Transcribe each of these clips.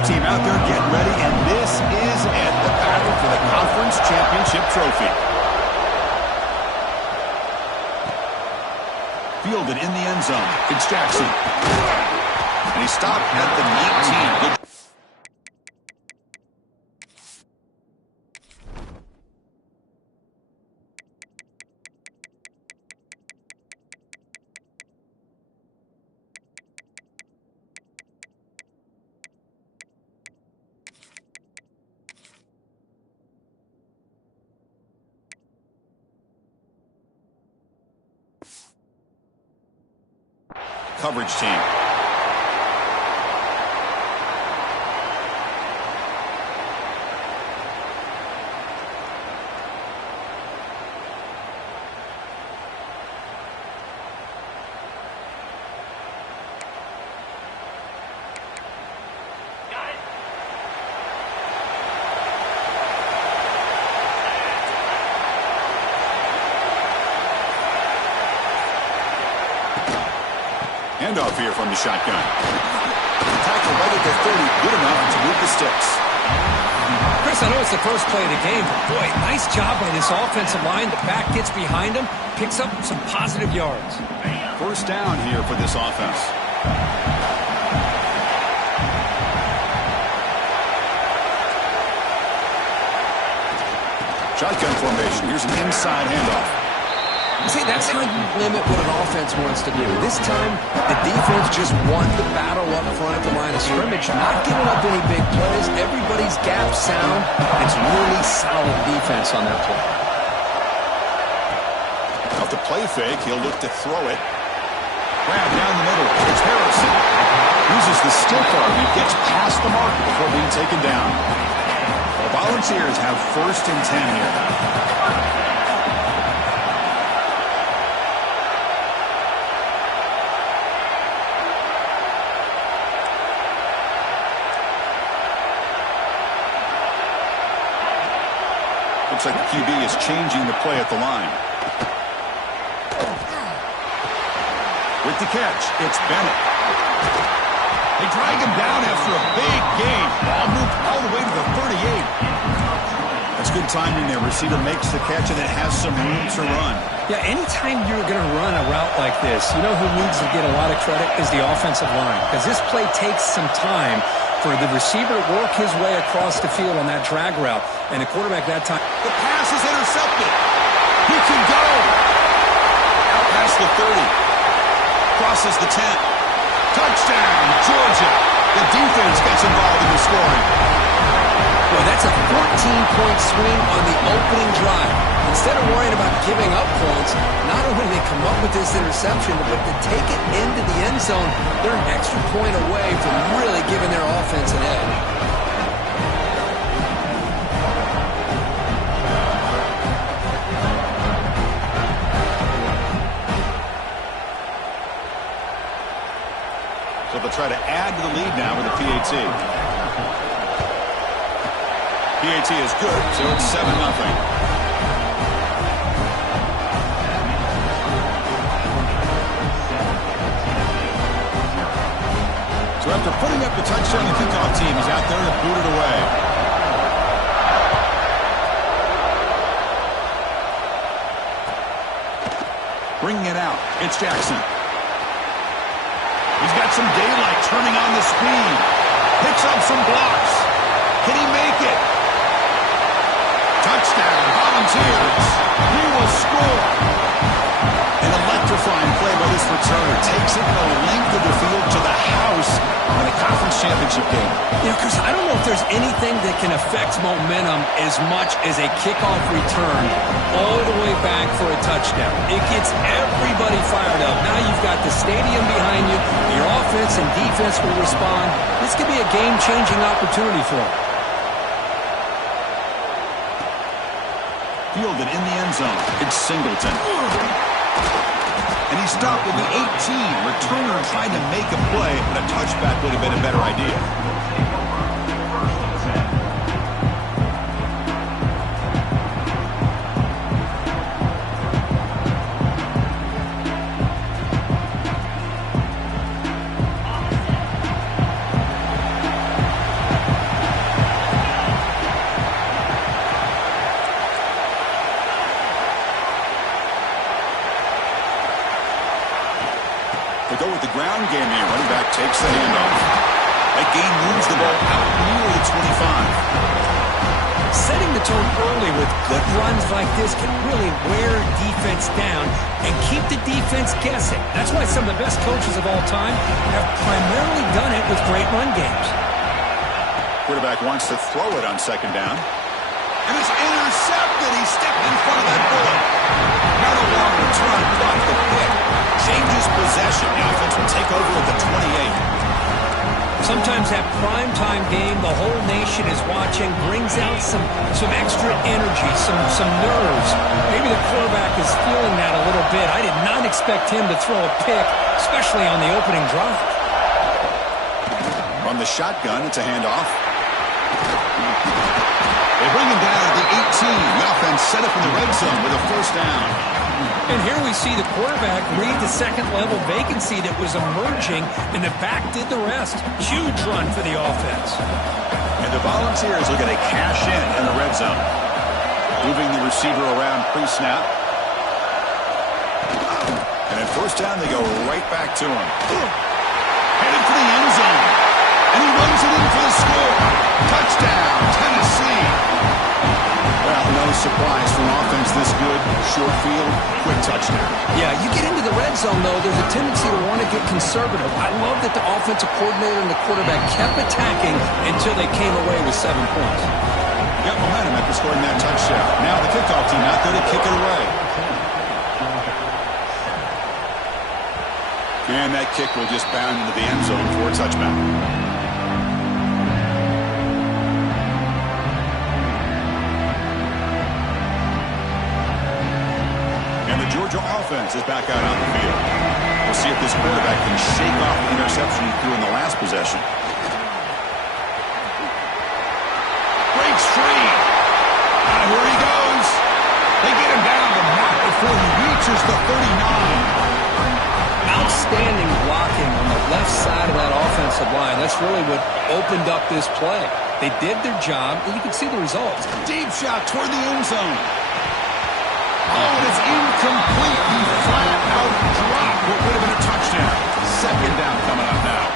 kickoff team out there getting ready, and this is it, the battle for the conference championship trophy. Fielded in the end zone. It's Jackson. And he stopped at the 19. Good. Coverage team. Handoff here from the shotgun. Tackle right at the 30, good enough to move the sticks. Chris, I know it's the first play of the game, but boy, nice job by this offensive line. The back gets behind him, picks up some positive yards. First down here for this offense. Shotgun formation. Here's an inside handoff. See, that's how you limit what an offense wants to do. This time, the defense just won the battle up front at the line of scrimmage, not giving up any big plays. Everybody's gap sound. It's really solid defense on that play. Off the play fake, he'll look to throw it. Grab down the middle. It's Harrison. Uses the stiff arm. He gets past the mark before being taken down. The Volunteers have 1st and 10 here. Looks like the QB is changing the play at the line. With the catch, it's Bennett. They drag him down after a big gain. Ball moved all the way to the 38. That's good timing there. Receiver makes the catch and it has some room to run. Yeah, anytime you're going to run a route like this, you know who needs to get a lot of credit is the offensive line. Because this play takes some time for the receiver to work his way across the field on that drag route. And the quarterback that time. The pass is intercepted. He can go. Out past the 30. Crosses the 10. Touchdown, Georgia. The defense gets involved in the scoring. Boy, that's a 14-point swing on the opening drive. Instead of worrying about giving up points, not only do they come up with this interception, but to take it into the end zone, they're an extra point away from really giving their offense an edge. So they'll try to add to the lead now with a PAT. PAT is good, so it's 7-0. So after putting up the touchdown, the kickoff team is out there to boot it away. Bringing it out, it's Jackson. He's got some daylight turning on the speed. Picks up some blocks. Can he make it? Touchdown, Volunteers. He will score. An electrifying play by this returner. Takes it the length of the field to the house in a conference championship game. You know, Chris, I don't know if there's anything that can affect momentum as much as a kickoff return all the way back for a touchdown. It gets everybody fired up. Now you've got the stadium behind you. Your offense and defense will respond. This could be a game-changing opportunity for them. Fielded in the end zone. It's Singleton. And he stopped at the 18. Returner tried to make a play, but a touchback would have been a better idea. go with the ground game here. Running back takes the handoff. That gain moves the ball out near the 25. Setting the tone early with good runs like this can really wear defense down and keep the defense guessing. That's why some of the best coaches of all time have primarily done it with great run games. Quarterback wants to throw it on second down. And it's intercepted. He stepped in front of that bullet. Not a long return, but the pick changes possession. The offense will take over at the 28. Sometimes that primetime game, the whole nation is watching, brings out some extra energy, some nerves. Maybe the quarterback is feeling that a little bit. I did not expect him to throw a pick, especially on the opening drive. From the shotgun, it's a handoff. They bring him down at the 18. The offense set up in the red zone with a first down. And here we see the quarterback read the second-level vacancy that was emerging, and the back did the rest. Huge run for the offense. And the Volunteers are going to cash in the red zone. Moving the receiver around pre-snap. And at first down, they go right back to him. Headed for the end zone. And he runs it in for the score. Touchdown, Tennessee. Well, no surprise from offense this good. Short field, quick touchdown. Yeah, you get into the red zone, though, there's a tendency to want to get conservative. I love that the offensive coordinator and the quarterback kept attacking until they came away with 7 points. Got momentum after scoring that touchdown. Now the kickoff team out there to kick it away. And that kick will just bound into the end zone for a touchback. Georgia offense is back out on the field. We'll see if this quarterback can shake off the interception he threw in the last possession. Breaks free. Here he goes. They get him down the mark before he reaches the 39. Outstanding blocking on the left side of that offensive line. That's really what opened up this play. They did their job, and you can see the results. Deep shot toward the end zone. Oh, and it's incomplete. He flat out dropped what would have been a touchdown. Second down coming up now.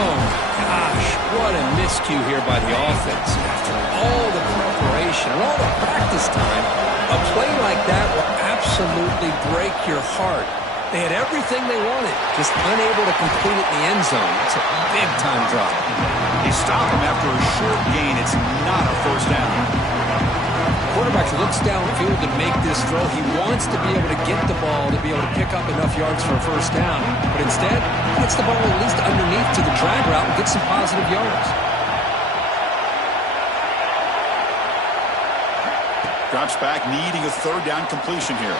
Oh, gosh. What a miscue here by the offense. After all the preparation and all the practice time, a play like that will absolutely break your heart. They had everything they wanted, just unable to complete it in the end zone. It's a big-time drop. They stop him after a short gain. It's not a first down. Quarterback looks downfield to make this throw. He wants to be able to get the ball to be able to pick up enough yards for a first down. But instead, he gets the ball at least underneath to the drag route and gets some positive yards. Drops back, needing a third down completion here.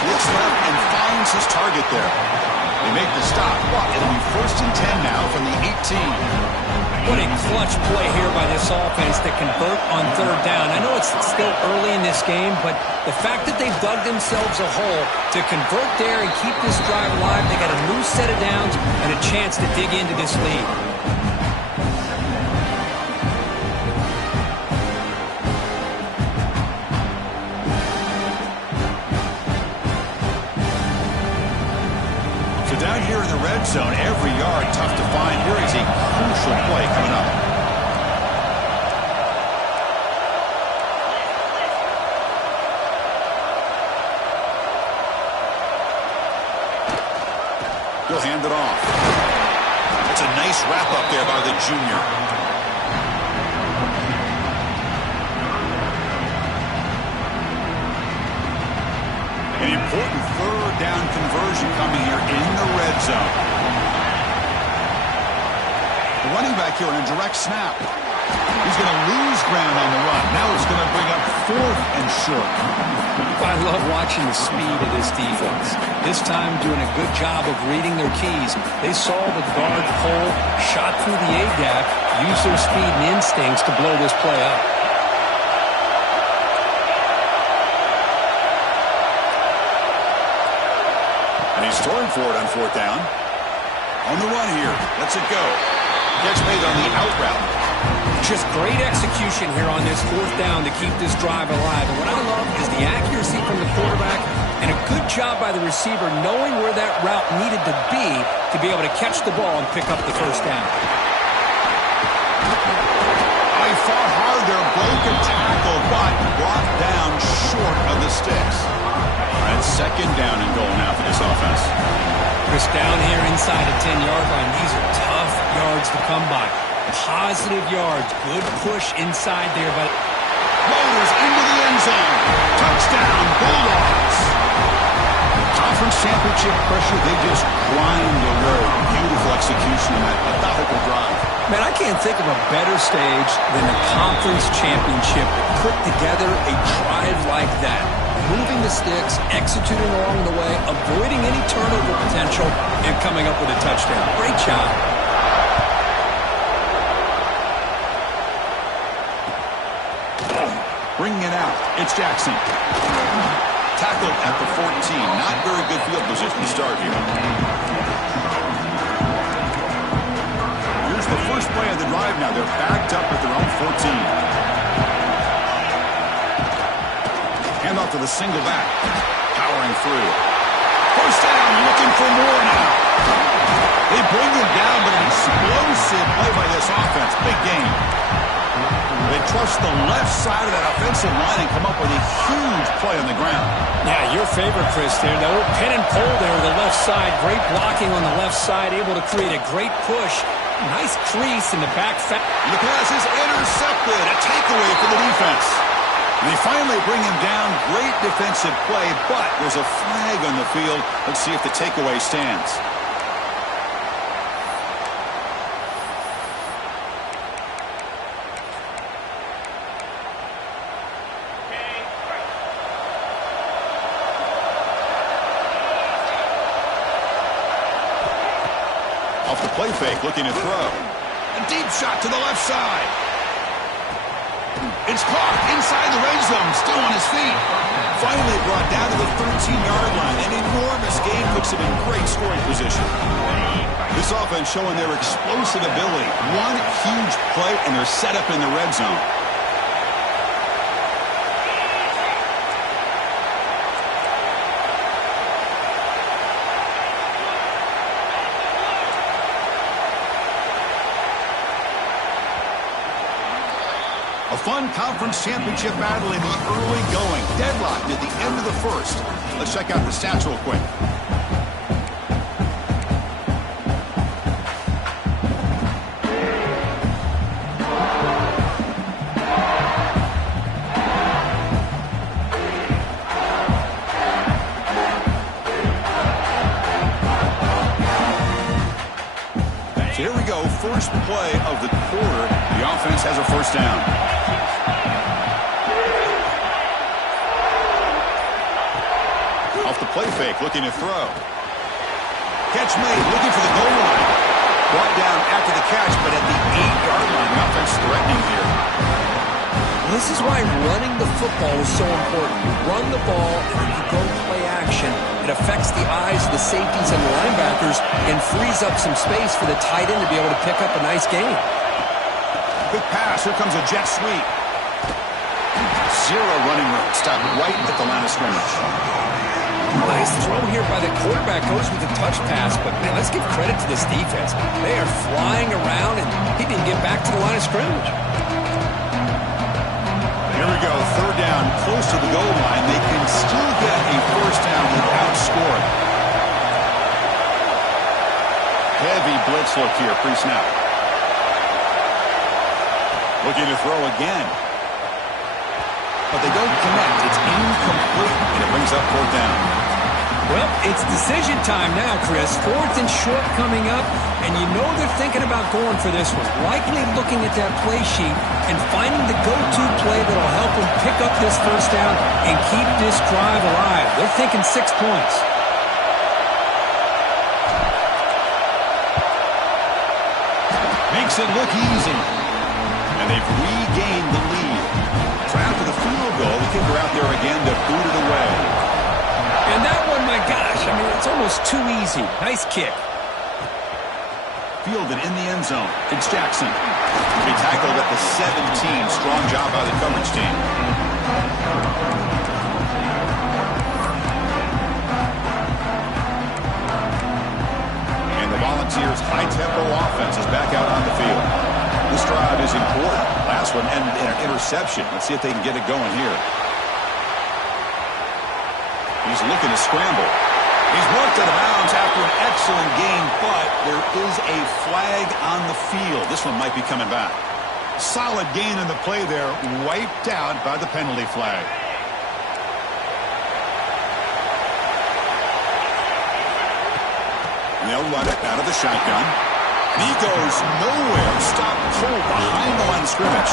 Looks left and finds his target there. They make the stop. It'll be first and 10 now from the 18. What a clutch play here by this offense to convert on third down. I know it's still early in this game, but the fact that they've dug themselves a hole to convert there and keep this drive alive, they got a new set of downs and a chance to dig into this lead. Down here in the red zone, every yard tough to find. Here is a crucial play coming up. He'll hand it off. That's a nice wrap up there by the junior. An important third down conversion coming here in the red zone. The running back here on a direct snap. He's going to lose ground on the run. Now it's going to bring up fourth and short. I love watching the speed of this defense. This time doing a good job of reading their keys. They saw the guard pull, shot through the A-gap, used their speed and instincts to blow this play up. He's throwing for it on fourth down. On the run here. Lets it go. Catch made on the out route. Just great execution here on this fourth down to keep this drive alive. And what I love is the accuracy from the quarterback and a good job by the receiver knowing where that route needed to be able to catch the ball and pick up the first down. I fought hard there, broke a tackle, but brought down short of the sticks. All right, second down and goal now for this offense. Chris, down here inside the 10-yard line, these are tough yards to come by. Positive yards, good push inside there, but Motors into the end zone. Touchdown, Bulldogs. Conference championship pressure, they just grind away. Beautiful execution on that methodical drive. man, I can't think of a better stage than the conference championship to put together a drive like that. Moving the sticks, executing along the way, avoiding any turnover potential, and coming up with a touchdown. Great job. Bringing it out, it's Jackson. Tackled at the 14. Not very good field position to start here. Here's the first play of the drive now. They're backed up at their own 14. Handoff to the single back. Powering through. First down, looking for more now. They bring him down, but an explosive play by this offense. Big game. They trust the left side of that offensive line and come up with a huge play on the ground. Yeah, your favorite, Chris, there. The old pin and pull there on the left side. Great blocking on the left side, able to create a great push. Nice crease in the back. The pass is intercepted. A takeaway for the defense. They finally bring him down. Great defensive play, but there's a flag on the field. Let's see if the takeaway stands. Off the play fake, looking to throw. A deep shot to the left side. It's caught inside the red zone, still on his feet. Finally brought down to the 13-yard line. An enormous gain puts him in great scoring position. This offense showing their explosive ability. One huge play, and they're set up in the red zone. A fun conference championship battle in the early going. Deadlocked at the end of the first. Let's check out the stats real quick. So here we go. First play of the quarter. The offense has a first down. Off the play fake, looking to throw. Catch made, looking for the goal line. Brought down after the catch, but at the 8-yard line, the offense threatening here. This is why running the football is so important. You run the ball, and then you go play action. It affects the eyes of the safeties and the linebackers and frees up some space for the tight end to be able to pick up a nice gain. Quick pass, here comes a jet sweep. Zero running room, stopped right at the line of scrimmage. Nice throw here by the quarterback. Goes with a touch pass, but man, let's give credit to this defense. They are flying around, and he didn't get back to the line of scrimmage. Here we go, third down, close to the goal line. They can still get a first down without scoring. Heavy blitz look here, pre-snap. Looking to throw again. But they don't connect. It's incomplete, and it brings up fourth down. Well, it's decision time now, Chris. Fourth and short coming up, and you know they're thinking about going for this one. Likely looking at that play sheet and finding the go-to play that'll help them pick up this first down and keep this drive alive. They're thinking 6 points. Makes it look easy. And they've regained the lead. So after the field goal, the kicker out there again to boot it away. And that one, my gosh, I mean, it's almost too easy. Nice kick. Fielded in the end zone. It's Jackson. He tackled at the 17. Strong job by the coverage team. reception. Let's see if they can get it going here. He's looking to scramble. He's marked out of bounds after an excellent gain, but there is a flag on the field. This one might be coming back. Solid gain in the play there, wiped out by the penalty flag. They'll run it out of the shotgun. And he goes nowhere. Stop cold behind the line of scrimmage.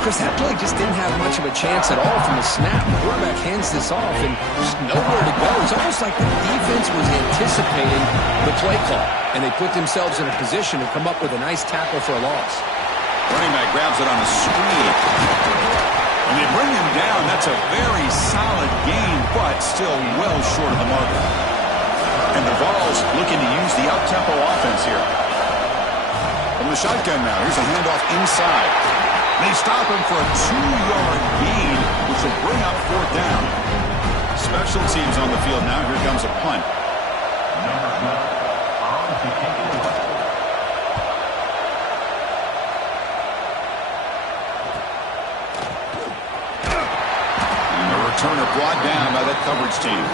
Chris, that play just didn't have much of a chance at all from the snap. The quarterback hands this off and just nowhere to go. It's almost like the defense was anticipating the play call, and they put themselves in a position to come up with a nice tackle for a loss. Running back grabs it on a screen. And they bring him down. That's a very solid gain, but still well short of the marker. And the Vols looking to use the up-tempo offense here. From the shotgun now, here's a handoff inside. They stop him for a 2-yard gain, which will bring up 4th down. Special teams on the field now. Here comes a punt. And the returner brought down by that coverage team.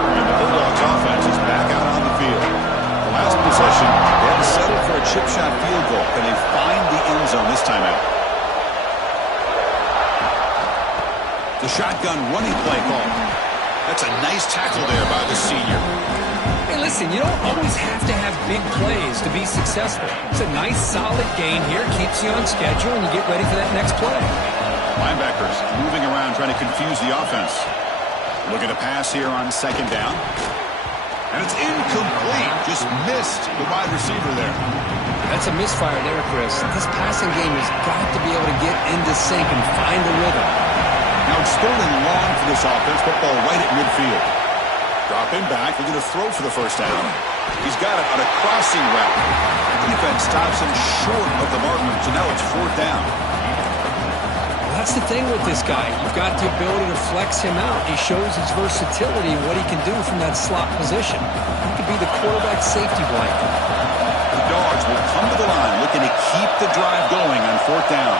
And the Bulldogs offense is back out on the field. The last possession, they had to settle for a chip shot field goal. Can they find the end zone this time out? The shotgun running play call. That's a nice tackle there by the senior. Hey, listen, you don't always have to have big plays to be successful. It's a nice, solid gain here. Keeps you on schedule, and you get ready for that next play. Linebackers moving around, trying to confuse the offense. Looking to pass here on 2nd down. And it's incomplete. Just missed the wide receiver there. That's a misfire there, Chris. This passing game has got to be able to get into sync and find the rhythm. Now it's 3rd and long for this offense. Football right at midfield. Dropping back. Looking to throw for the 1st down. He's got it on a crossing route. The defense stops him short of the marker. So now it's 4th down. That's the thing with this guy. You've got the ability to flex him out. He shows his versatility and what he can do from that slot position. He could be the quarterback safety blanket. The Dogs will come to the line looking to keep the drive going on 4th down.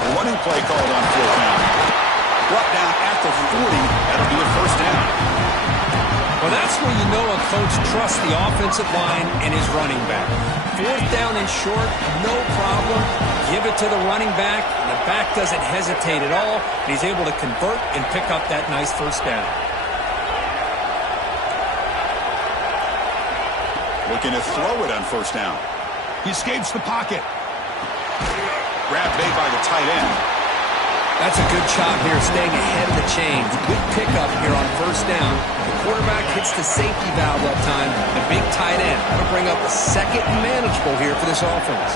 The running play called on 4th down. Brought down at the 40. That'll be a 1st down. Well, that's where you know a coach trusts the offensive line and his running back. 4th down and short, no problem. Give it to the running back. The back doesn't hesitate at all. And he's able to convert and pick up that nice 1st down. Looking to throw it on 1st down. He escapes the pocket. Grab made by the tight end. That's a good job here, staying ahead of the chains. Good pickup here on 1st down. The quarterback hits the safety valve that time. The big tight end. That'll bring up a 2nd and manageable here for this offense.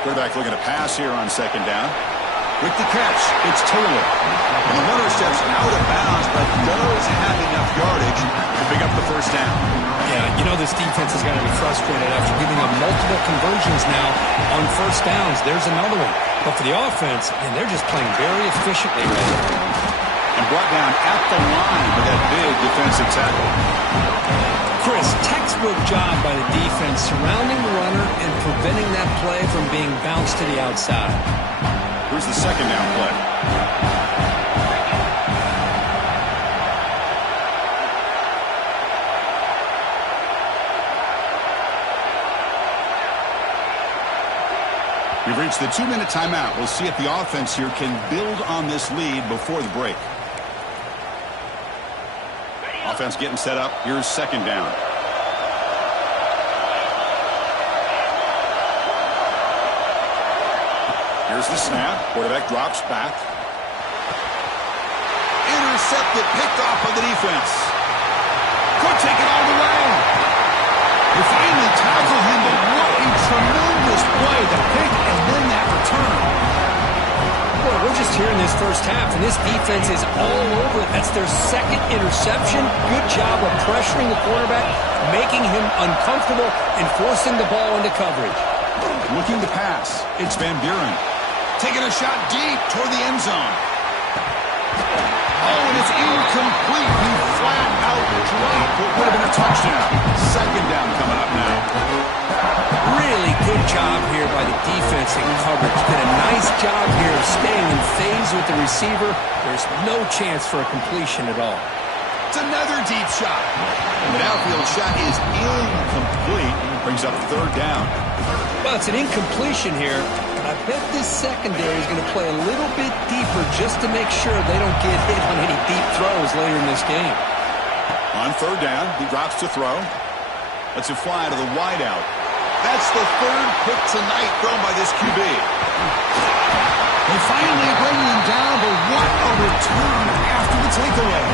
Quarterback looking to pass here on 2nd down. With the catch, it's Taylor. And the runner steps out of bounds, but does have enough yardage to pick up the 1st down. Yeah, you know this defense is going to be frustrated after giving up multiple conversions now on 1st downs. There's another one. But for the offense, and they're just playing very efficiently right now. And brought down at the line with that big defensive tackle. Chris, textbook job by the defense surrounding the runner and preventing that play from being bounced to the outside. Here's the 2nd down play. We've reached the 2-minute timeout. We'll see if the offense here can build on this lead before the break. Offense getting set up. Here's 2nd down. Here's the snap. Quarterback drops back. Intercepted, picked off by the defense. Could take it all the way. They finally tackle him, but what a tremendous play. The pick and then that return. Well, we're just here in this 1st half, and this defense is all over it. That's their 2nd interception. Good job of pressuring the quarterback, making him uncomfortable, and forcing the ball into coverage. Looking to pass. It's Van Buren. Taking a shot deep toward the end zone. Oh, and it's incomplete. He flat out dropped what would have been a touchdown. Second down coming up now. Really good job here by the defense in coverage. Did a nice job here of staying in phase with the receiver. There's no chance for a completion at all. It's another deep shot. The downfield shot is incomplete. Brings up third down. Well, it's an incompletion here. I bet this secondary is going to play a little bit deeper just to make sure they don't get hit on any deep throws later in this game. On third down, he drops to throw. Lets it fly to the wideout. That's the third pick tonight thrown by this QB. They finally bring him down, but what a return after the takeaway.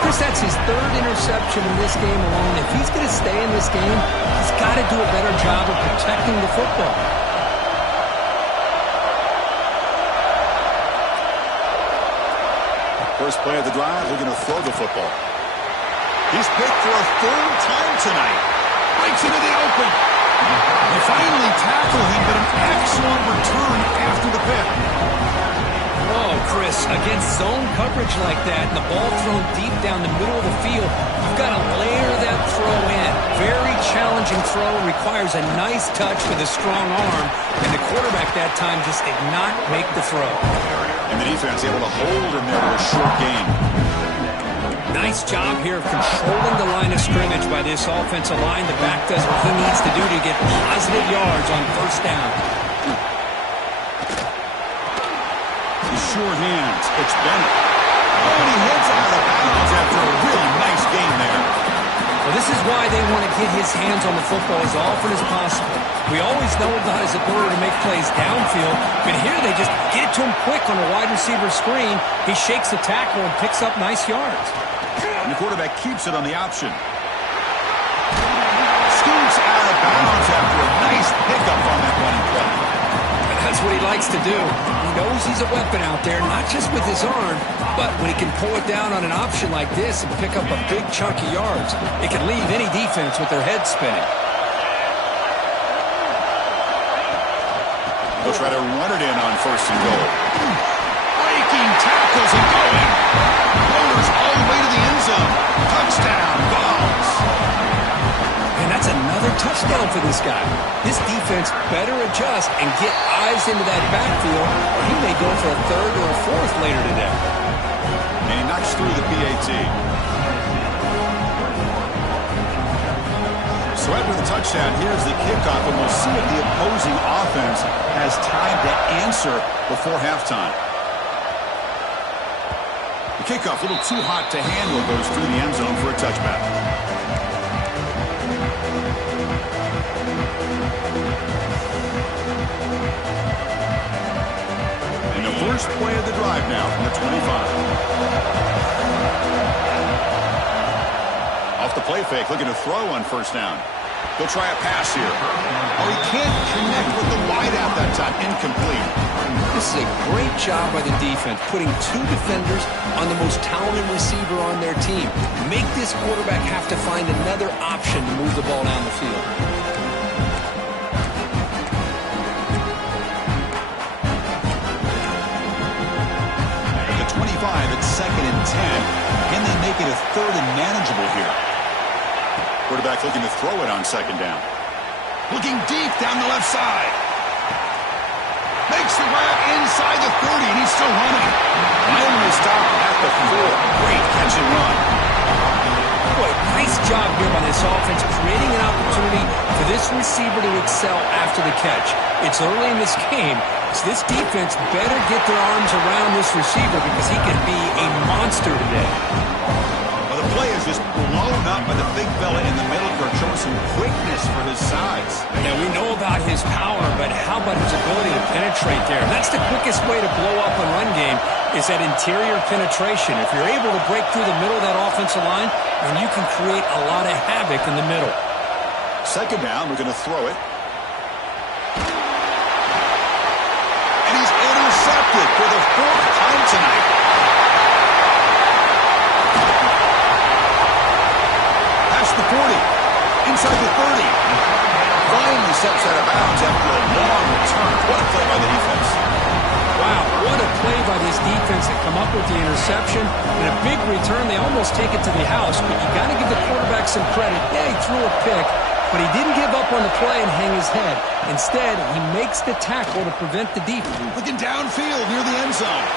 Chris, that's his third interception in this game alone. If he's going to stay in this game, he's got to do a better job of protecting the football. First play of the drive, looking to throw the football. He's picked for a third time tonight. Breaks into the open. They finally tackle him, but an excellent return after the pick. Oh, Chris, against zone coverage like that and the ball thrown deep down the middle of the field, you've got to layer that throw in. Very challenging throw, requires a nice touch with a strong arm, and the quarterback that time just did not make the throw. And the defense able to hold him there for a short gain. Nice job here of controlling the line of scrimmage by this offensive line. The back does what he needs to do to get positive yards on first down. Short hands. It's Bennett. Oh, and he hits out of bounds after a really nice game there. Well, this is why they want to get his hands on the football as often as possible. We always know about his ability to make plays downfield, but here they just get it to him quick on a wide receiver screen. He shakes the tackle and picks up nice yards. And the quarterback keeps it on the option. Scoots out of bounds after a nice pickup on that running play. That's what he likes to do. He knows he's a weapon out there, not just with his arm, but when he can pull it down on an option like this and pick up a big chunk of yards, it can leave any defense with their head spinning. They'll try to run it in on first and goal. Breaking tackles and going. Motors all the way to the end zone. Touchdown, Vols. And that's another touchdown for this guy. This defense better adjust and get eyes into that backfield, or he may go for a third or a fourth later today. And he knocks through the PAT. So after the touchdown, here's the kickoff, and we'll see if the opposing offense has time to answer before halftime. The kickoff, a little too hot to handle, goes through the end zone for a touchback. And the first play of the drive now from the 25. Off the play fake, looking to throw on first down. He'll try a pass here. Oh, he can't connect with the wideout that time. Incomplete. This is a great job by the defense, putting two defenders on the most talented receiver on their team. Make this quarterback have to find another option to move the ball down the field. The 25 at 2nd and 10. Can they make it a third and manageable here? Quarterback looking to throw it on second down. Looking deep down the left side. Makes the grab inside the 30, and he's still running. Finally stopped at the 4. Great catch and run. Boy, nice job here by this offense, creating an opportunity for this receiver to excel after the catch. It's early in this game, so this defense better get their arms around this receiver because he could be a monster today. Well, the play is just blown up by the big fella in the middle for showing some quickness for his size. Now, we know about his power, but how about his ability to penetrate there? That's the quickest way to blow up a run game is that interior penetration. If you're able to break through the middle of that offensive line, then you can create a lot of havoc in the middle. Second down, we're going to throw it. And he's intercepted for the 4th time tonight. Past the 40, inside the 30. Finally steps out of bounds after a long return. What a play by the defense. Wow, what a play by this defense to come up with the interception. And a big return. They almost take it to the house, but you got to give the quarterback some credit. Yeah, he threw a pick, but he didn't give up on the play and hang his head. Instead, he makes the tackle to prevent the defense. Looking downfield near the end zone.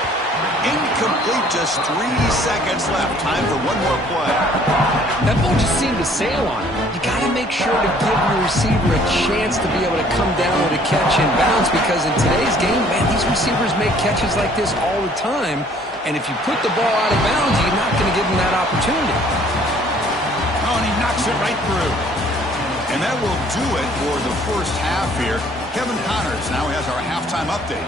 Incomplete, just 3 seconds left. Time for one more play. That ball just seemed to sail on him. You got to make sure to give your receiver a chance to be able to come down with a catch and bounce, because in today's game, man, these receivers make catches like this all the time. And if you put the ball out of bounds, you're not going to give them that opportunity. Oh, and he knocks it right through. And that will do it for the first half here. Kevin Connors now has our halftime update.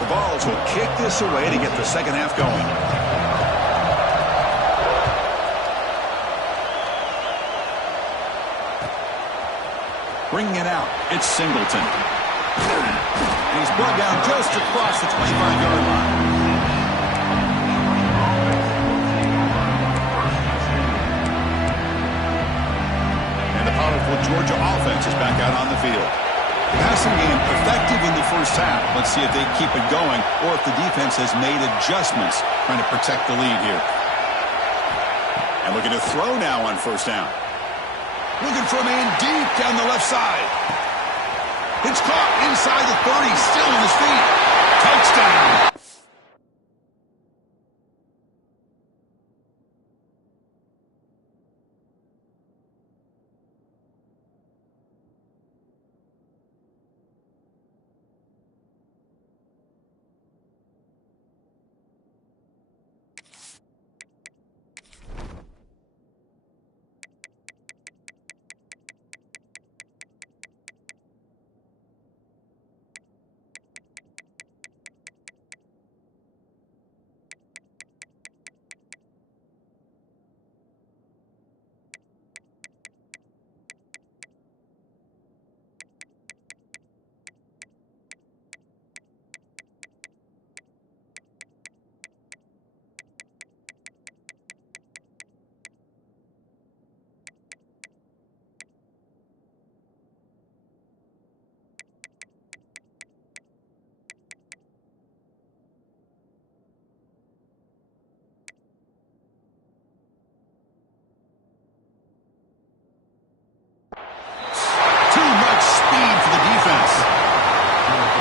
The Vols will kick this away to get the second half going. Bringing it out, it's Singleton. And he's brought down just across the 25-yard line. And the powerful Georgia offense is back out on the field. Passing game effective in the first half. Let's see if they keep it going or if the defense has made adjustments trying to protect the lead here. And looking to throw now on first down. Looking for a man deep down the left side. It's caught inside the 30, still on his feet. Touchdown.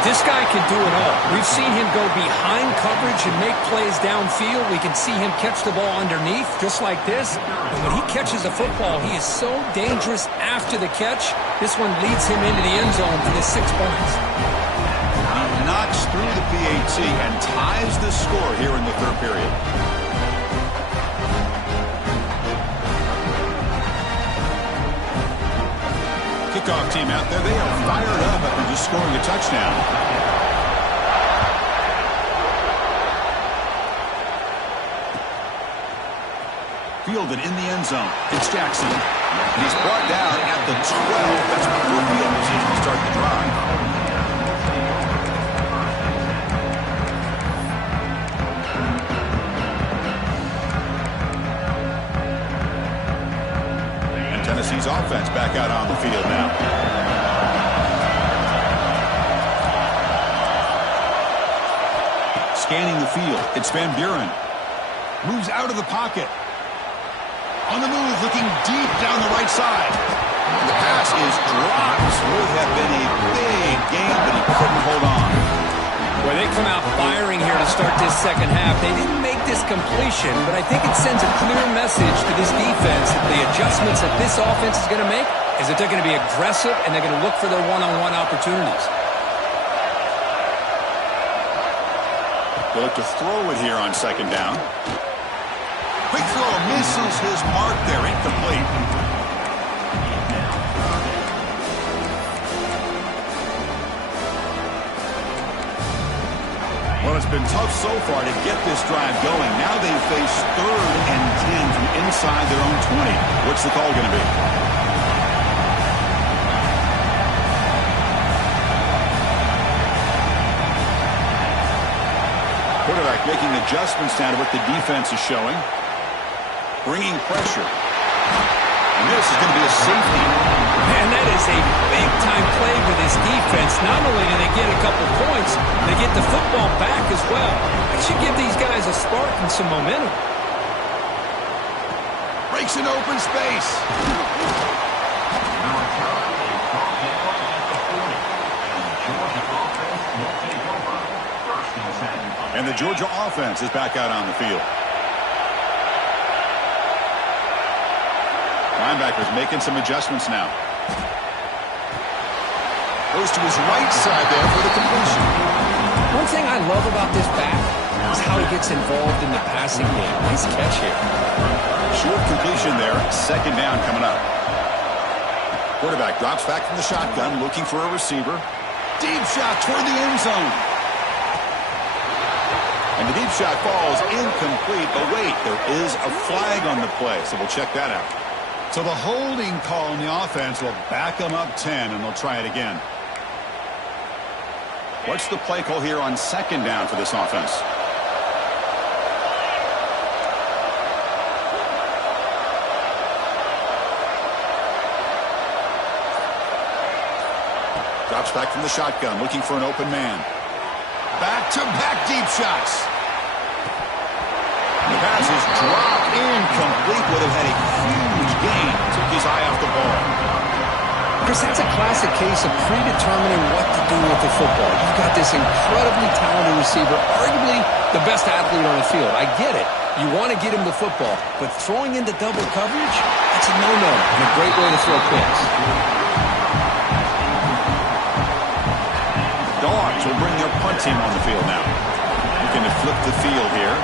This guy can do it all. We've seen him go behind coverage and make plays downfield. We can see him catch the ball underneath, just like this. And when he catches a football, he is so dangerous after the catch. This one leads him into the end zone for the 6 points. He knocks through the PAT and ties the score here in the third period. Kickoff team out there. They are fired up after just scoring a touchdown. Fielded in the end zone. It's Jackson. And he's brought down at the 12. That's a good field position to start the drive. Tennessee's offense back out on the field now. Scanning the field, it's Van Buren. Moves out of the pocket. On the move, looking deep down the right side. The pass is dropped. Would have been a big game, but he couldn't hold on. Well, they come out firing here to start this second half. They didn't make this completion, but I think it sends a clear message to this defense that the adjustments that this offense is going to make is that they're going to be aggressive and they're going to look for their one-on-one opportunities. They look to throw it here on second down. Quick throw, misses his mark there, incomplete. Well, it's been tough so far to get this drive going. Now they face 3rd and 10 from inside their own 20. What's the call going to be? Quarterback making adjustments now to what the defense is showing. Bringing pressure. And this is going to be a safety. Man, that is a big-time play for this defense. Not only do they get a couple points, they get the football back as well. That should give these guys a spark and some momentum. Breaks an open space. And the Georgia offense is back out on the field. Linebackers making some adjustments now. Goes to his right side there for the completion. One thing I love about this back is how he gets involved in the passing game. Nice catch here. Short completion there. Second down coming up. Quarterback drops back from the shotgun, looking for a receiver. Deep shot toward the end zone. And the deep shot falls incomplete. But wait, there is a flag on the play, so we'll check that out. So the holding call on the offense will back them up 10, and they'll try it again. What's the play call here on second down for this offense? Drops back from the shotgun, looking for an open man. Back-to-back deep shots. The pass is dropped incomplete. Would have had a huge gain. Took his eye off the ball. Chris, that's a classic case of predetermining what to do with the football. You've got this incredibly talented receiver, arguably the best athlete on the field. I get it. You want to get him the football, but throwing into double coverage, that's a no-no and a great way to throw picks. Dogs will bring their punt team on the field now. Looking to flip the field here.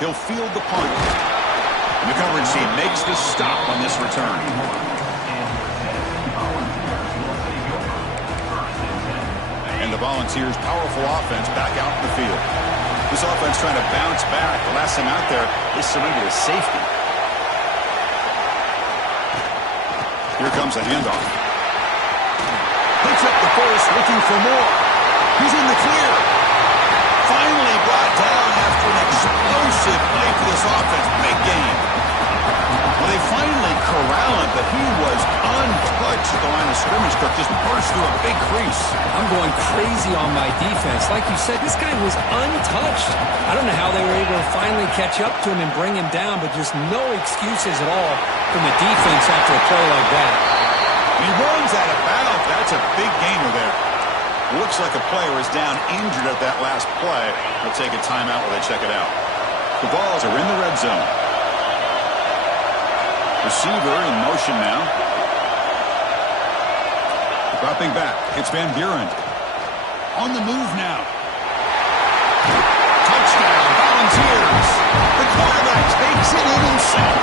He'll field the punt. And the coverage team makes the stop on this return. And the Volunteers' powerful offense back out in the field. This offense trying to bounce back. The last time out there, they surrendered a safety. Here comes a handoff. Picks up the first, looking for more. He's in the clear. Finally brought down after an explosive play for this offense. Big game. Well, they finally corral him, but he was untouched at the line of scrimmage. Kirk just burst through a big crease. I'm going crazy on my defense. Like you said, this guy was untouched. I don't know how they were able to finally catch up to him and bring him down, but just no excuses at all from the defense after a play like that. He runs out of bounds. That's a big gainer there. Looks like a player is down injured at that last play. They'll take a timeout while they check it out. The Vols are in the red zone. Receiver in motion now. Dropping back. It's Van Buren. On the move now. Touchdown, Volunteers. The quarterback takes it in himself.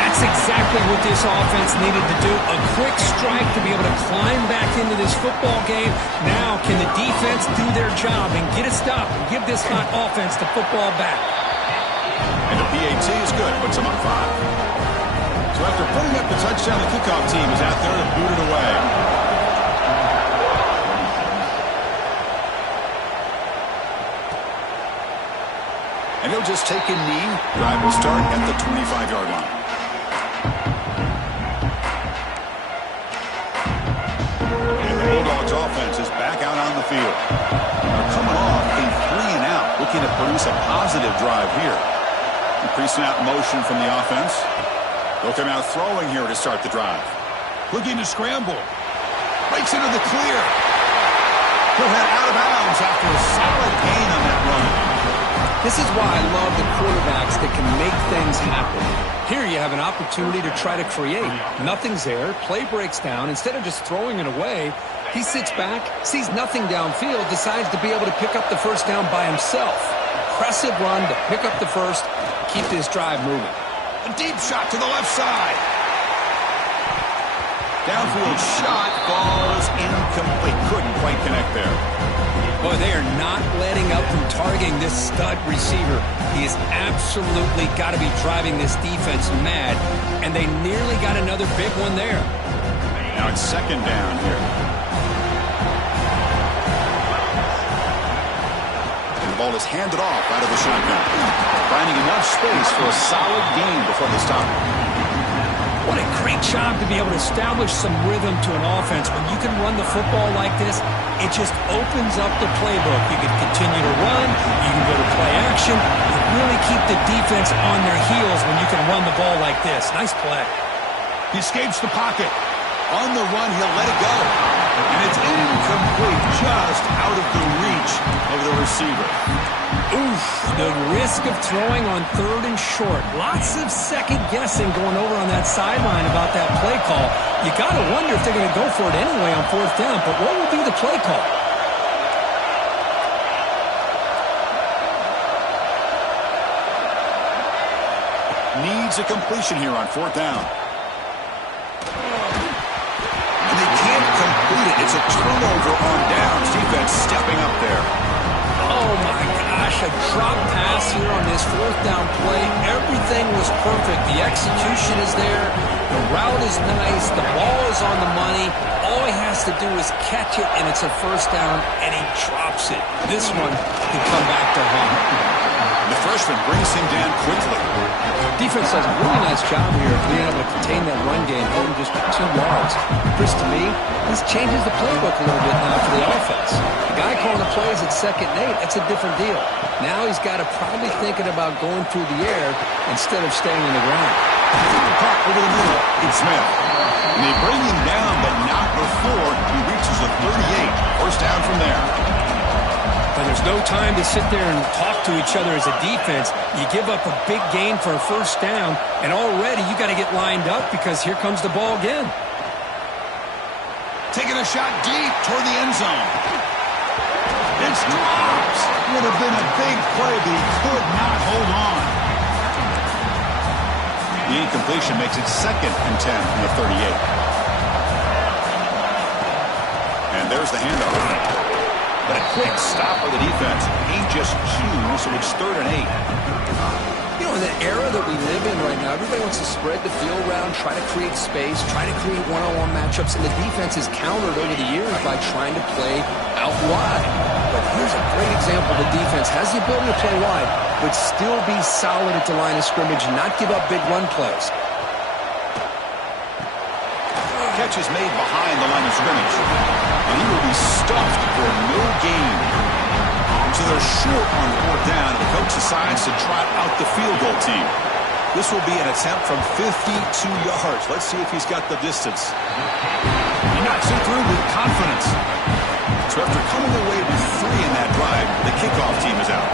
That's exactly what this offense needed to do. A quick strike to be able to climb back into this football game. Now, can the defense do their job and get a stop and give this hot offense the football back? And the PAT is good. Puts them up 5. So after putting up the touchdown, the kickoff team is out there to boot it away. And he'll just take a knee. Drive will start at the 25-yard line. And the Bulldogs offense is back out on the field. They're coming off a 3-and-out, looking to produce a positive drive here. Increasing out motion from the offense. They'll come out throwing here to start the drive. Looking to scramble. Breaks into the clear. He'll head out of bounds after a solid gain on that run. This is why I love the quarterbacks that can make things happen. Here you have an opportunity to try to create. Nothing's there. Play breaks down. Instead of just throwing it away, he sits back, sees nothing downfield, decides to be able to pick up the first down by himself. Impressive run to pick up the first, keep this drive moving. A deep shot to the left side. Downfield shot falls incomplete. Couldn't quite connect there. Boy, they are not letting up from targeting this stud receiver. He has absolutely got to be driving this defense mad, and they nearly got another big one there. Now it's second down here. The ball is handed off out of the shotgun. Finding enough space for a solid gain before they stop it. What a great job to be able to establish some rhythm to an offense. When you can run the football like this, it just opens up the playbook. You can continue to run. You can go to play action. You really keep the defense on their heels when you can run the ball like this. Nice play. He escapes the pocket. On the run, he'll let it go. And it's incomplete, just out of the reach of the receiver. Oof, the risk of throwing on 3rd and short. Lots of second guessing going over on that sideline about that play call. You got to wonder if they're going to go for it anyway on 4th down, but what will be the play call? Needs a completion here on 4th down. And they can't complete it. It's a turnover on downs. Defense stepping up there. Oh, my gosh, a drop pass here on this 4th down play. Everything was perfect. The execution is there. The route is nice. The ball is on the money. All he has to do is catch it, and it's a 1st down, and he drops it. This one could come back to haunt. The freshman brings him down quickly. Defense does a really nice job here of being able to contain that run game, holding just 2 yards. Chris, to me, this changes the playbook a little bit now for the offense. The guy calling the plays at 2nd and 8, that's a different deal. Now he's got to probably thinking about going through the air instead of staying in the ground. Over the middle, it's Smith. And they bring him down, but not before he reaches the 38. 1st down from there. But there's no time to sit there and talk to each other as a defense. You give up a big gain for a 1st down, and already you got to get lined up because here comes the ball again. Taking a shot deep toward the end zone. It's dropped. Would have been a big play, but he could not hold on. The incompletion makes it 2nd and 10 from the 38. And there's the handoff. But a quick stop by the defense. He just chews, so it's 3rd and 8. You know, in the era that we live in right now, everybody wants to spread the field around, try to create space, try to create one-on-one matchups, and the defense is countered over the years by trying to play out wide. But here's a great example. The defense has the ability to play wide, but still be solid at the line of scrimmage and not give up big run plays. Catch is made behind the line of scrimmage. And he will be stuffed for no gain. So they're short on 4th down, and the coach decides to trot out the field goal team. This will be an attempt from 52 yards. Let's see if he's got the distance. He knocks it through with confidence. So after coming away with 3 in that drive, the kickoff team is out.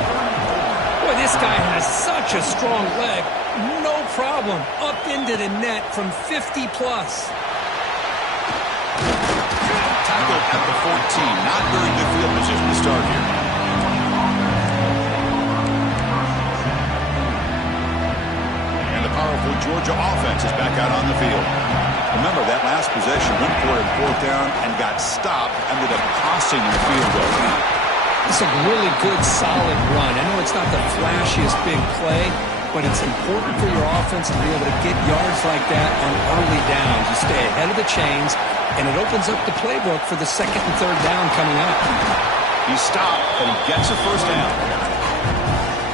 Boy, this guy has such a strong leg. No problem. Up into the net from 50 plus. Tackled at the 14. Not very good field position to start here. And the powerful Georgia offense is back out on the field. Remember, that last possession went for it 4th down and got stopped, ended up costing them the field goal. It's a really good, solid run. I know it's not the flashiest big play, but it's important for your offense to be able to get yards like that on early downs. You stay ahead of the chains, and it opens up the playbook for the 2nd and 3rd down coming up. He stopped, but he gets a 1st down.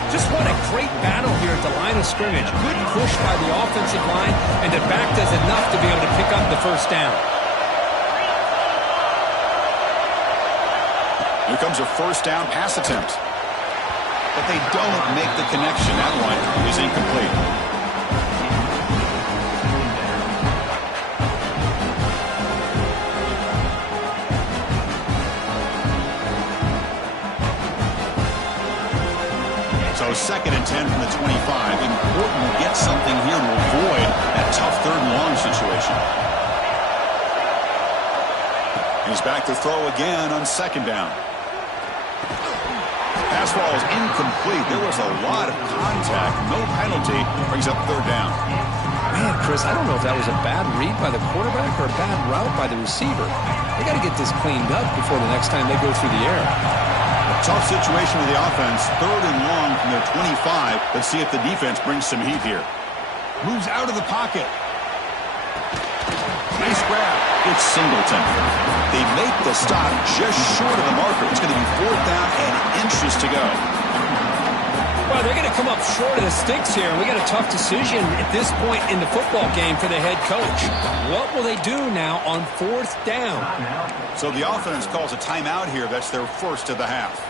Just what a great battle here at the line of scrimmage. Good push by the offensive line, and the back does enough to be able to pick up the 1st down. Here comes a 1st down pass attempt. But they don't make the connection. That one is incomplete. So 2nd and 10 from the 25. Important to get something here to avoid that tough 3rd and long situation. He's back to throw again on 2nd down. Pass ball is incomplete. There was a lot of contact. No penalty. Brings up 3rd down. Man, Chris, I don't know if that was a bad read by the quarterback or a bad route by the receiver. They got to get this cleaned up before the next time they go through the air. Tough situation with the offense. 3rd and long from their 25. Let's see if the defense brings some heat here. Moves out of the pocket. Nice grab. It's Singleton. They make the stop just short of the marker. It's going to be 4th down and inches to go. Well, they're going to come up short of the sticks here. We got a tough decision at this point in the football game for the head coach. What will they do now on 4th down? So the offense calls a timeout here. That's their first of the half.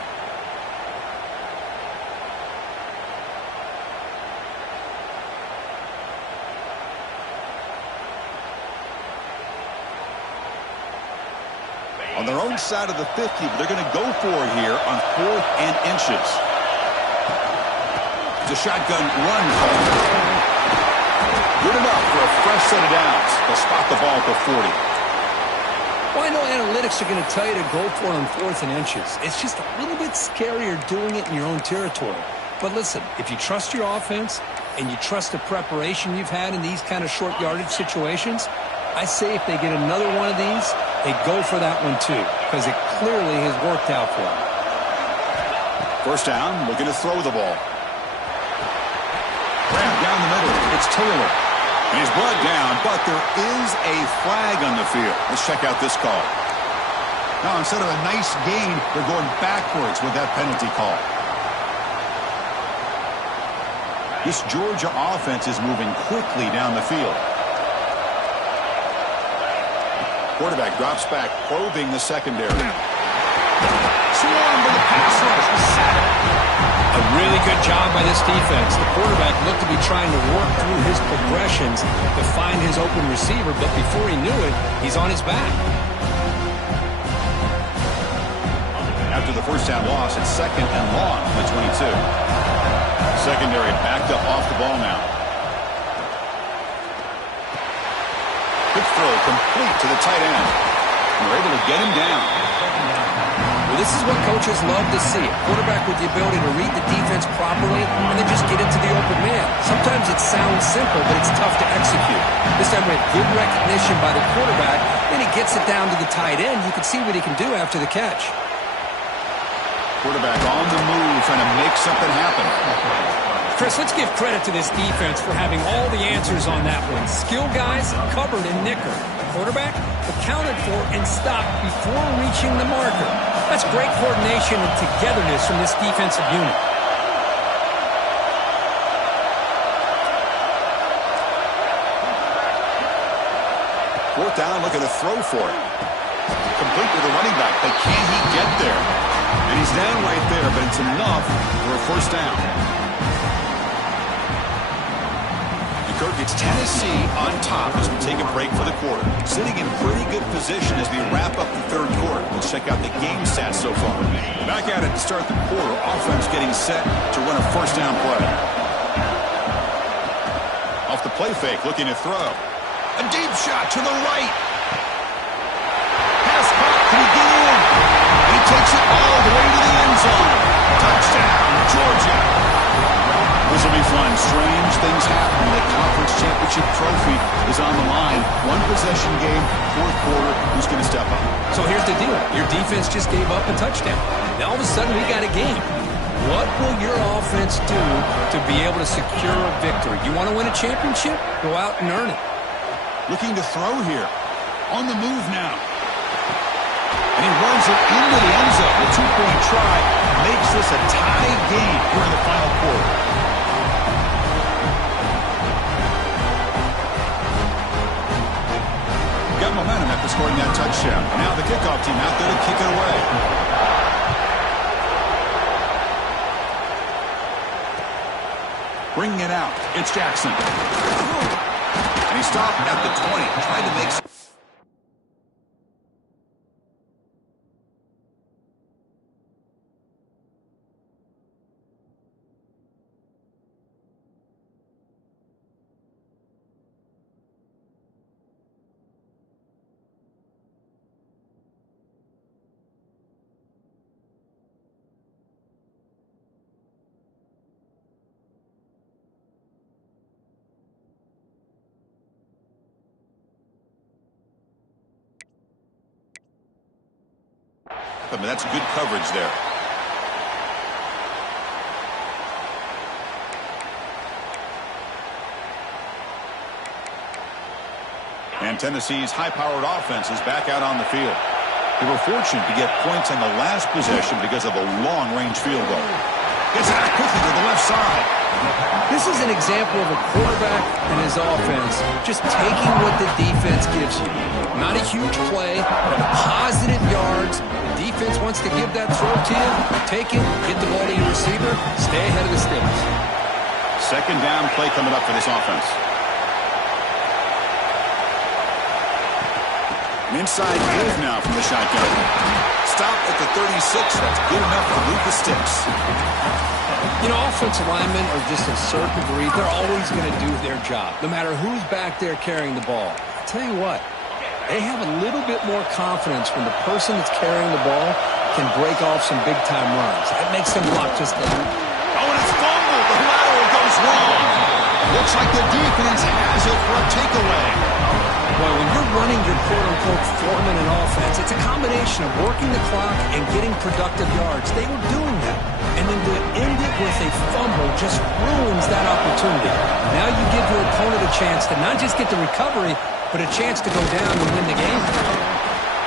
On their own side of the 50, but they're going to go for it here on 4th and inches. It's a shotgun run call. Good enough for a fresh set of downs. They'll spot the ball at the 40. Well, I know analytics are going to tell you to go for it on 4th and inches. It's just a little bit scarier doing it in your own territory. But listen, if you trust your offense and you trust the preparation you've had in these kind of short yardage situations, I say if they get another one of these, they go for that one too, because it clearly has worked out for them. First down, looking to throw the ball. Grab down the middle. It's Taylor. And he's brought down, but there is a flag on the field. Let's check out this call. Now, instead of a nice gain, they're going backwards with that penalty call. This Georgia offense is moving quickly down the field. Quarterback drops back, probing the secondary. Swarm for the pass rush. A really good job by this defense. The quarterback looked to be trying to work through his progressions to find his open receiver, but before he knew it, he's on his back. After the first down loss, it's 2nd and long on the 22. Secondary backed up off the ball now. Quick throw complete to the tight end. We're able to get him down. Well, this is what coaches love to see. A quarterback with the ability to read the defense properly and then just get into the open man. Sometimes it sounds simple, but it's tough to execute. This time we had good recognition by the quarterback, and he gets it down to the tight end. You can see what he can do after the catch. Quarterback on the move, trying to make something happen. Chris, let's give credit to this defense for having all the answers on that one. Skill guys covered and nickel. Quarterback accounted for and stopped before reaching the marker. That's great coordination and togetherness from this defensive unit. Fourth down, looking to throw for it. Complete with the running back, but can he get there? And he's down right there, but it's enough for a first down. Kirk, it's Tennessee on top as we take a break for the quarter. Sitting in pretty good position as we wrap up the third quarter. Let's check out the game stats so far. Back at it to start the quarter. Offense getting set to run a first down play. Off the play fake, looking to throw. A deep shot to the right. Pass caught. Can he get in? And he takes it all the way to the end zone. Touchdown, Georgia. This will be fun. Strange things happen. The conference championship trophy is on the line. One possession game, fourth quarter. Who's going to step up? So here's the deal. Your defense just gave up a touchdown. Now all of a sudden we got a game. What will your offense do to be able to secure a victory? You want to win a championship? Go out and earn it. Looking to throw here. On the move now. And he runs it into the end zone. A two-point try makes this a tie game here in the final quarter. Got momentum after scoring that touchdown. Now the kickoff team out there to kick it away. Bringing it out. It's Jackson. And he stopped at the 20. Tried to make some. But that's good coverage there. And Tennessee's high-powered offense is back out on the field. They were fortunate to get points on the last possession because of a long-range field goal. Gets out quickly to the left side. This is an example of a quarterback and his offense just taking what the defense gives you. Not a huge play, but positive yards. The defense wants to give that throw to you. Take it, get the ball to your receiver, stay ahead of the sticks. Second down play coming up for this offense. An inside move now from the shotgun. Stop at the 36. That's good enough to move the sticks. You know, offensive linemen are just a certain degree. They're always going to do their job, no matter who's back there carrying the ball. I'll tell you what, they have a little bit more confidence when the person that's carrying the ball can break off some big-time runs. That makes them block just a little. Oh, and it's fumbled. The lateral goes wrong. Looks like the defense has it for a takeaway. Boy, when you're running your quote-unquote four-minute offense, it's a combination of working the clock and getting productive yards. They were doing that. And then to end it with a fumble just ruins that opportunity. Now you give your opponent a chance to not just get the recovery, but a chance to go down and win the game.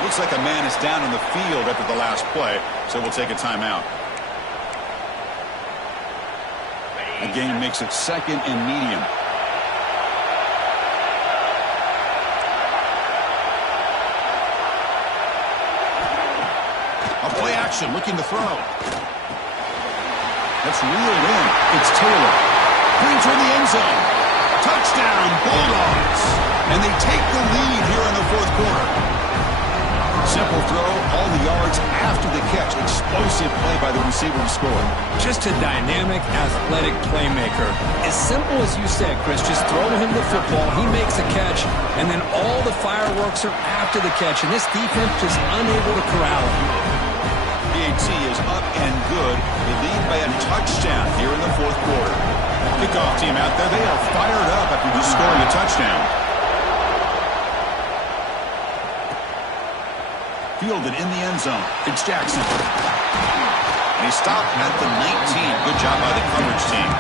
Looks like a man is down on the field after the last play, so we'll take a timeout. The game makes it second and medium. A play action, looking to throw. That's reeled in. It's Taylor. Brings her in the end zone. Touchdown, Bulldogs. And they take the lead here in the fourth quarter. Simple throw, all the yards after the catch. Explosive play by the receiver to score. Just a dynamic, athletic playmaker. As simple as you said, Chris, just throw him the football, he makes a catch, and then all the fireworks are after the catch, and this defense is unable to corral him. PAT is up and good. They lead by a touchdown here in the fourth quarter. Kickoff team out there. They are fired up after just scoring a touchdown. Fielded in the end zone. It's Jackson. And he stopped at the 19. Good job by the coverage team.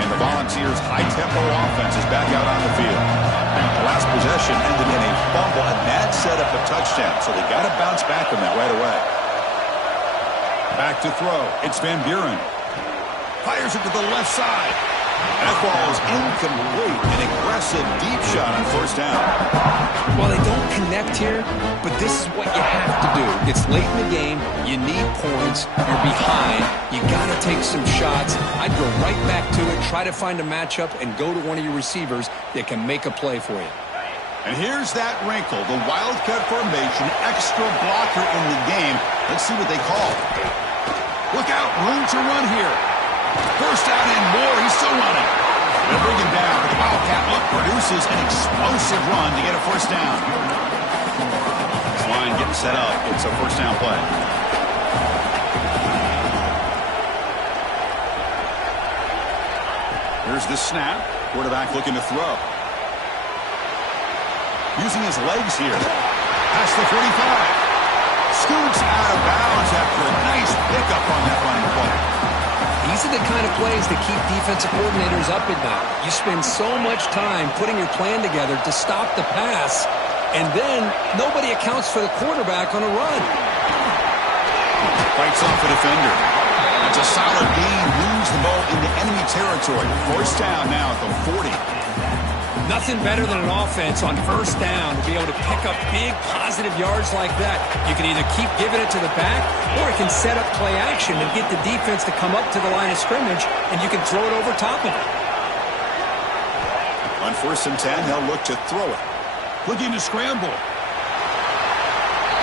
And the Volunteers' high-tempo offense is back out on the field. The last possession ended in a fumble, and that set up a touchdown, so they got to bounce back from that right away. Back to throw. It's Van Buren. Fires it to the left side. That ball is incomplete. An aggressive deep shot on first down. Well, they don't connect here, but this is what you have to do. It's late in the game. You need points. You're behind. You got to take some shots. I'd go right back to it, try to find a matchup, and go to one of your receivers that can make a play for you. And here's that wrinkle, the Wildcat formation, extra blocker in the game. Let's see what they call. Look out, room to run here. First down and more, he's still running. They'll bring him down, but the Wildcat look produces an explosive run to get a first down. This line getting set up. It's a first down play. Here's the snap. Quarterback looking to throw. Using his legs here. Past the 45. Scoots out of bounds after a nice pickup on that running play. These are the kind of plays that keep defensive coordinators up at night. You spend so much time putting your plan together to stop the pass, and then nobody accounts for the quarterback on a run. Fights off a defender. That's a solid gain. Moves the ball into enemy territory. First down now at the 40. Nothing better than an offense on first down to be able to pick up big positive yards like that. You can either keep giving it to the back, or it can set up play action and get the defense to come up to the line of scrimmage, and you can throw it over top of it. On first and 10, they'll look to throw it. Looking to scramble.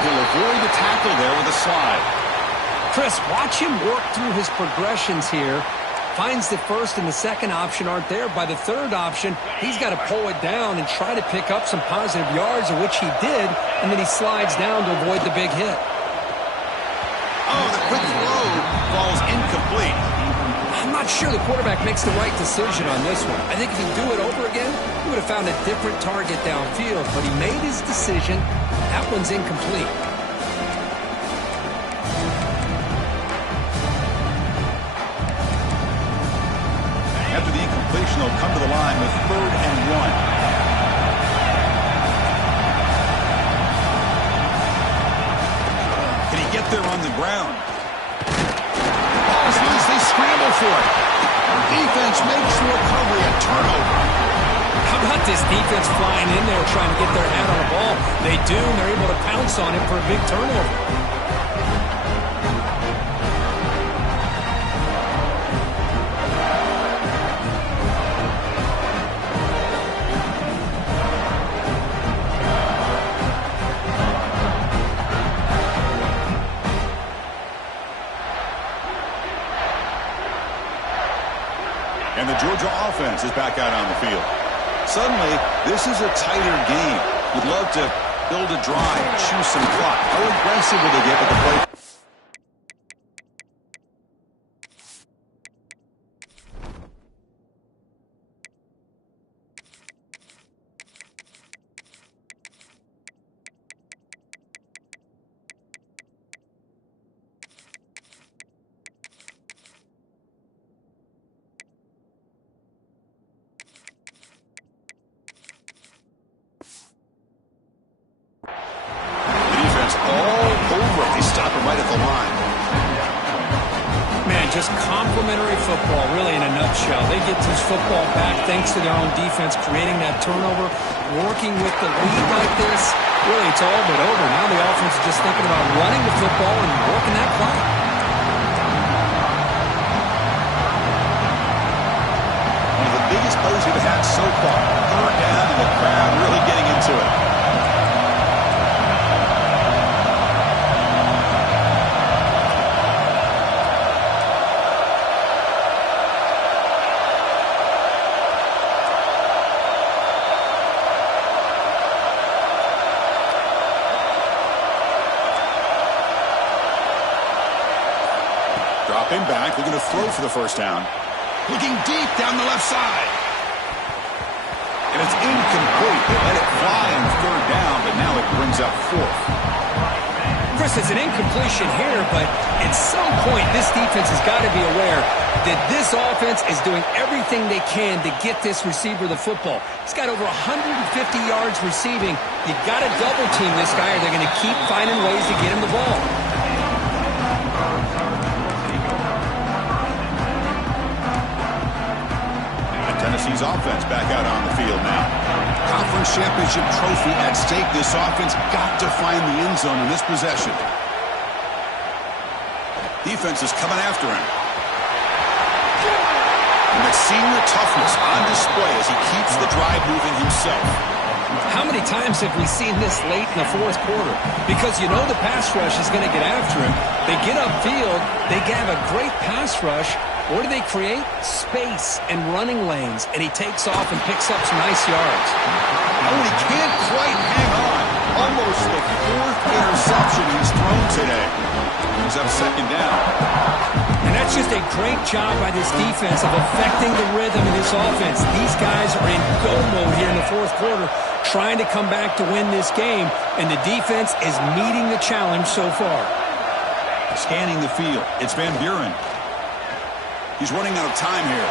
He'll avoid the tackle there with a slide. Chris, watch him work through his progressions here. Finds the first and the second option aren't there. By the third option, he's got to pull it down and try to pick up some positive yards, of which he did, and then he slides down to avoid the big hit. Oh, the quick throw falls incomplete. I'm not sure the quarterback makes the right decision on this one. I think if he'd do it over again, he would have found a different target downfield, but he made his decision. That one's incomplete. completion. They'll come to the line with 3rd and 1. Can he get there on the ground? Ball's loose. They scramble for it. Defense makes the recovery a turnover. How about this defense flying in there trying to get their hat on the ball? They do, and they're able to pounce on it for a big turnover. And the Georgia offense is back out on the field. Suddenly, this is a tighter game. You'd love to build a drive, choose some clock. How aggressive will they get with the play? Just complimentary football, really, in a nutshell. They get this football back thanks to their own defense, creating that turnover, working with the lead like this. Really, it's all but over. Now the offense is just thinking about running the football and working that clock. One of the biggest plays we've had so far. 3rd down, and the crowd really getting into it. Dropping back, looking to throw for the 1st down. Looking deep down the left side. And it's incomplete. They let it fly on 3rd down, but now it brings up 4th. Chris, it's an incompletion here, but at some point, this defense has got to be aware that this offense is doing everything they can to get this receiver the football. He's got over 150 yards receiving. You got to double team this guy, or they're going to keep finding ways to get him the ball. Tennessee's offense back out on the field now. Conference championship trophy at stake. This offense got to find the end zone in this possession. Defense is coming after him. And the senior toughness on display as he keeps the drive moving himself. How many times have we seen this late in the 4th quarter? Because you know the pass rush is going to get after him. They get upfield. They have a great pass rush. What do they create? Space and running lanes. And he takes off and picks up some nice yards. Oh, he can't quite hang on. Almost the 4th interception he's thrown today. He's up 2nd down. And that's just a great job by this defense of affecting the rhythm of this offense. These guys are in go mode here in the 4th quarter, trying to come back to win this game. And the defense is meeting the challenge so far. Scanning the field. It's Van Buren. He's running out of time here.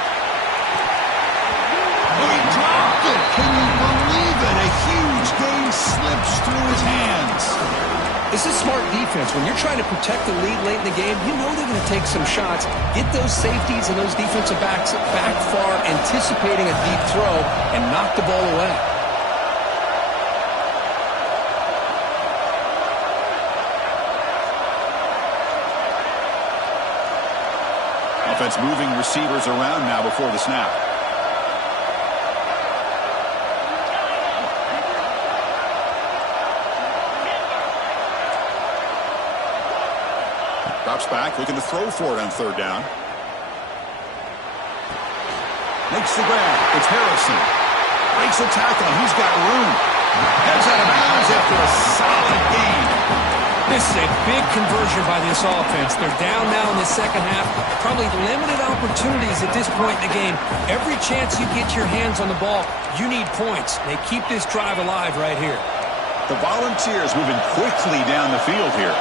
Oh, he dropped it. Can you believe it? A huge gain slips through his hands. This is smart defense. When you're trying to protect the lead late in the game, you know they're going to take some shots, get those safeties and those defensive backs back far, anticipating a deep throw, and knock the ball away. Offense moving receivers around now before the snap. Drops back, looking to throw for it on 3rd down. Makes the grab. It's Harrison. Breaks the tackle. He's got room. Heads out of bounds after a solid gain. This is a big conversion by this offense. They're down now in the 2nd half. Probably limited opportunities at this point in the game. Every chance you get your hands on the ball, you need points. They keep this drive alive right here. The Volunteers moving quickly down the field here.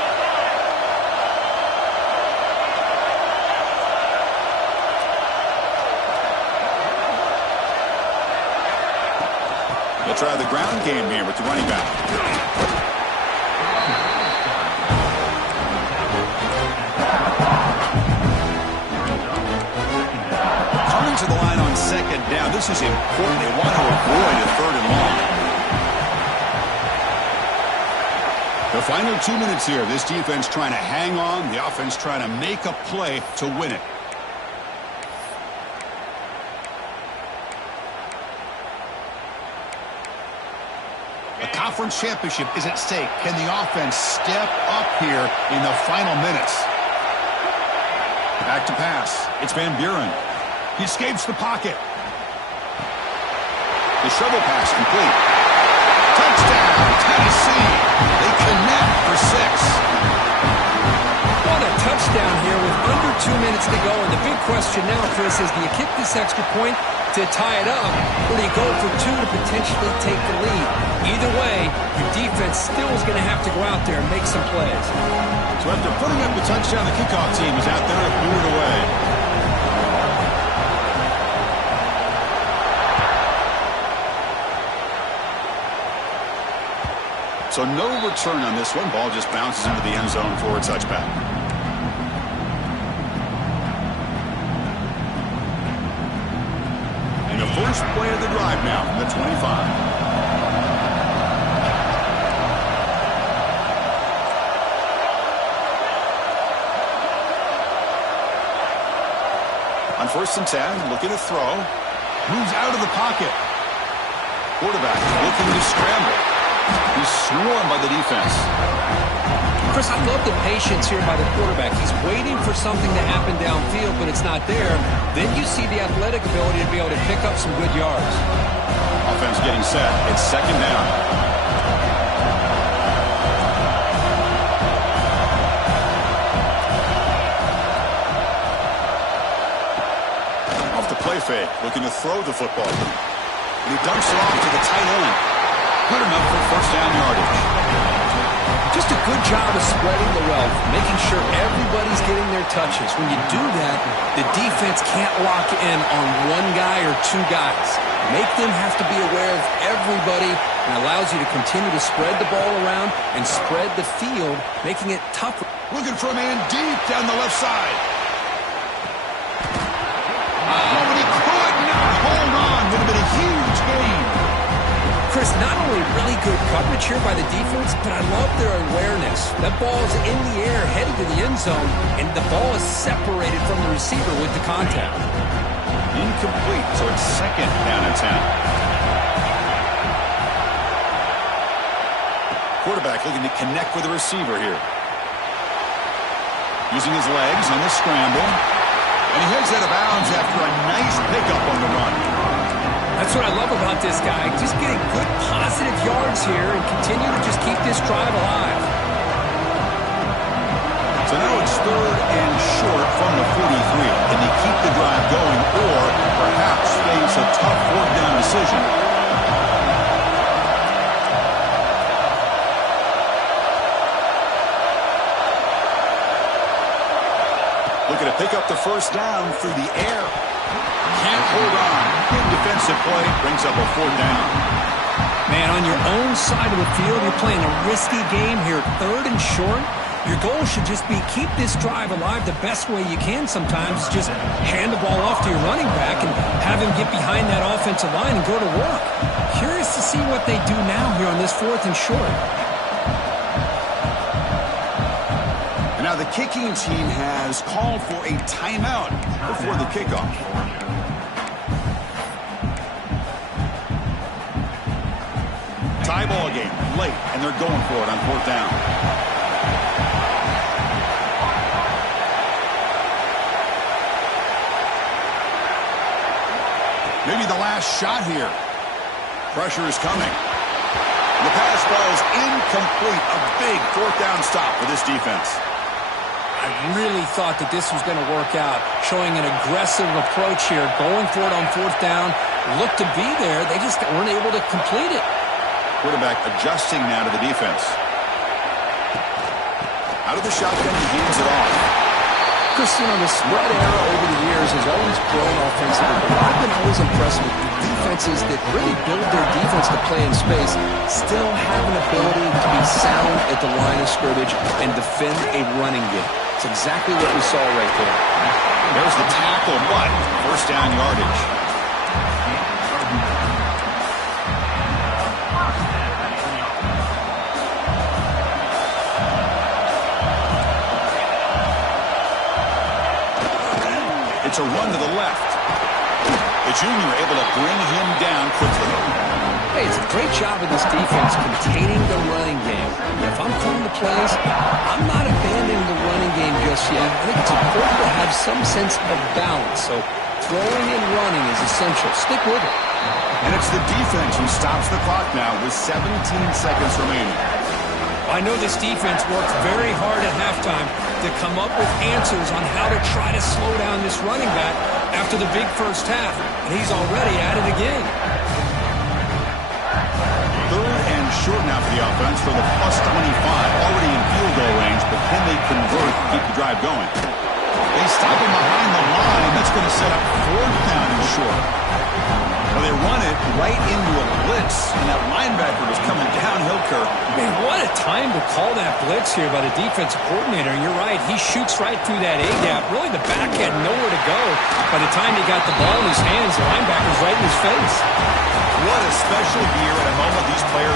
They'll try the ground game here with the running back. Coming to the line on second down. This is important. They want to avoid a third and long. The final 2 minutes here. This defense trying to hang on. The offense trying to make a play to win it. The conference championship is at stake. Can the offense step up here in the final minutes? Back to pass. It's Van Buren. He escapes the pocket. The shovel pass complete. Touchdown, Tennessee. They connect for 6. What a touchdown here with under 2 minutes to go. And the big question now, Chris, is do you kick this extra point to tie it up, or do you go for 2 to potentially take the lead? Either way, your defense still is going to have to go out there and make some plays. So after putting up the touchdown, the kickoff team is out there to boot it away. So no return on this one. Ball just bounces into the end zone for a touchback. And the first play of the drive now from the 25. On 1st and 10, looking to throw. Moves out of the pocket. Quarterback looking to scramble. He's swarmed by the defense. Chris, I love the patience here by the quarterback. He's waiting for something to happen downfield, but it's not there. Then you see the athletic ability to be able to pick up some good yards. Offense getting set. It's 2nd down. Off the play fake, looking to throw the football. And he dumps it off to the tight end. Good enough for 1st down yardage. Just a good job of spreading the wealth, making sure everybody's getting their touches. When you do that, the defense can't lock in on one guy or 2 guys. Make them have to be aware of everybody, and allows you to continue to spread the ball around and spread the field, making it tougher. Looking for a man deep down the left side. Oh, but he could not hold on. Would have been a huge gain. Chris, not only really good coverage here by the defense, but I love their awareness. That ball is in the air, headed to the end zone, and the ball is separated from the receiver with the contact. Incomplete, so it's 2nd down and 10. Quarterback looking to connect with the receiver here. Using his legs on the scramble. And he heads out of bounds after a nice pickup on the run. That's what I love about this guy. Just getting good positive yards here and continue to just keep this drive alive. So now it's 3rd and short from the 43. Can they keep the drive going or perhaps face a tough 4th down decision? Looking to pick up the 1st down through the air. Can't hold on. Good defensive play. Brings up a 4th down. Man, on your own side of the field, you're playing a risky game here. 3rd and short. Your goal should just be keep this drive alive the best way you can sometimes. Just hand the ball off to your running back and have him get behind that offensive line and go to work. Curious to see what they do now here on this 4th and short. And now the kicking team has called for a timeout before the kickoff. Tie ball game late, and they're going for it on 4th down. Maybe the last shot here. Pressure is coming. The pass falls incomplete. A big 4th down stop for this defense. I really thought that this was going to work out, showing an aggressive approach here, going for it on 4th down. Looked to be there. They just weren't able to complete it. Quarterback adjusting now to the defense. Out of the shotgun, he hands it off. Focusing on the spread era over the years has always grown offensively, but I've been always impressed with defenses that really build their defense to play in space, still have an ability to be sound at the line of scrimmage and defend a running game. It's exactly what we saw right there. There's the tackle, but first down yardage. It's a run to the left. The junior able to bring him down quickly. Hey, it's a great job of this defense containing the running game. If I'm calling the plays, I'm not abandoning the running game just yet. I think it's important to have some sense of balance. So throwing and running is essential. Stick with it. And it's the defense who stops the clock now with 17 seconds remaining. I know this defense worked very hard at halftime to come up with answers on how to try to slow down this running back after the big first half, and he's already at it again. Third and short now for the offense for the plus 25, already in field goal range, but can they convert to keep the drive going? They stop him behind the line. That's going to set up fourth down and short. Well, they run it right into a blitz, and that linebacker was coming downhill, Kirk. Man, what a time to call that blitz here by the defensive coordinator. You're right. He shoots right through that A-gap. Really, the back had nowhere to go. By the time he got the ball in his hands, the linebacker's right in his face. What a special year at a moment these players